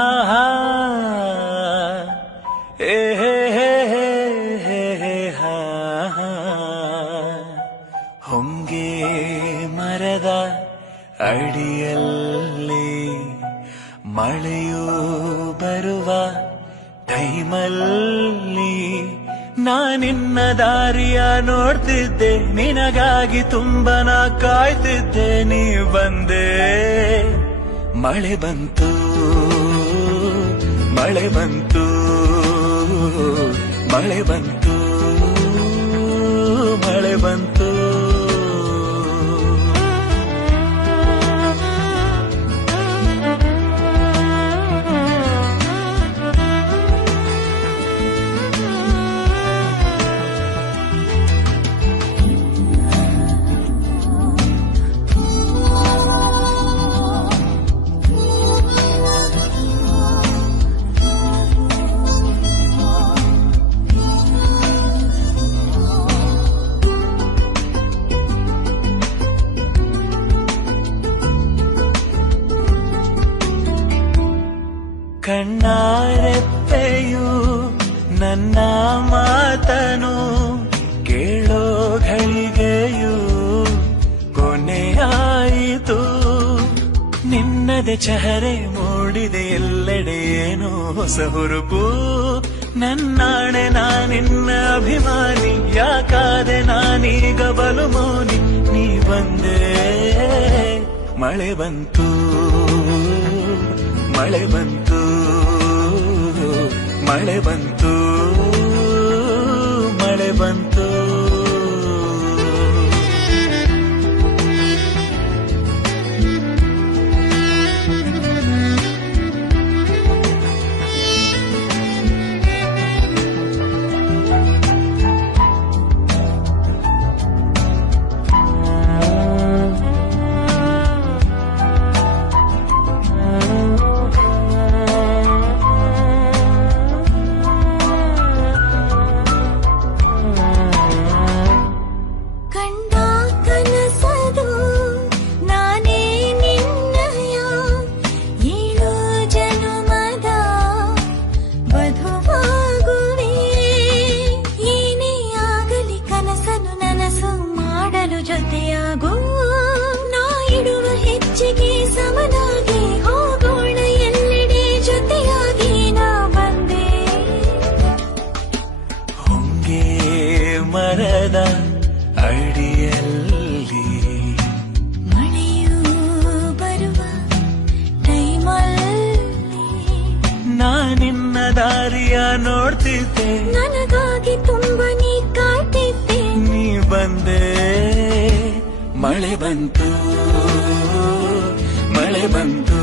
ಆಹಾ, ಏ ಹೇ ಹೇ ಹೇ ಹೇ ಹಾ, ಹೊಂಗೆ ಮರದ ಅಡಿಯಲ್ಲಿ ಮಳೆಯೂ ಬರುವ ಟೈಮಲ್ಲಿ ನಾನಿನ್ನ ದಾರಿಯ ನೋಡ್ತಿದ್ದೆ, ನಿನಗಾಗಿ ತುಂಬನ ಕಾಯ್ತಿದ್ದೆ, ನೀ ಬಂದೆ. ಮಳೆ ಬಂತು, ಮಳೆ ಬಂತು, ಮಳೆ ಬಂತು, ಮಳೆ ಬಂತು. ಕಣ್ಣಾರೆಪ್ಪೆಯು ನನ್ನ ಮಾತನು ಕೇಳೋ ಘಳಿಗೆಯು ಕೊನೆಯಾಯಿತು. ನಿನ್ನದೆ ಚಹರೆ ಮೂಡಿದೆ ಎಲ್ಲೆಡೆ ಏನೋ ಹೊಸ ಹುರುಪು. ನನ್ನಾಣೆ ನಾನಿನ್ನ ಅಭಿಮಾನಿ, ಯಾಕಾದೆ ನಾನೀಗ ಬಲು ಮೌನಿ. ನೀ ಬಂದೆ, ಮಳೆ ಬಂತು, ಮಳೆ ಬಂತು, ಮಳೆ ಬಂತು, ಮಳೆ ಬಂತು. ಜೊತೆಯಾಗೋ ನಾ ಇಡುವ ಹೆಚ್ಚಿಗೆ ಸಮನಾಗಿ ಹೋಗೋಣ ಎಲ್ಲೆಡೆ ಜೊತೆಯಾಗಿ ನಾ ಬಂದೆ. ಹೊಂಗೆ ಮರದ ಅಡಿಯಲ್ಲಿ ಮಳೆಯೂ ಬರುವ ಟೈಮಲ್ಲಿ ನಾನಿನ್ನ ದಾರಿಯ ನೋಡ್ತಿದ್ದೆ, ನನಗಾಗಿ ತುಂಬ ನೀ ಕಾಯ್ತಿದ್ದೆ. ನೀ ಬಂದೆ, ಮಳೆ ಬಂತು, ಮಳೆ ಬಂತು.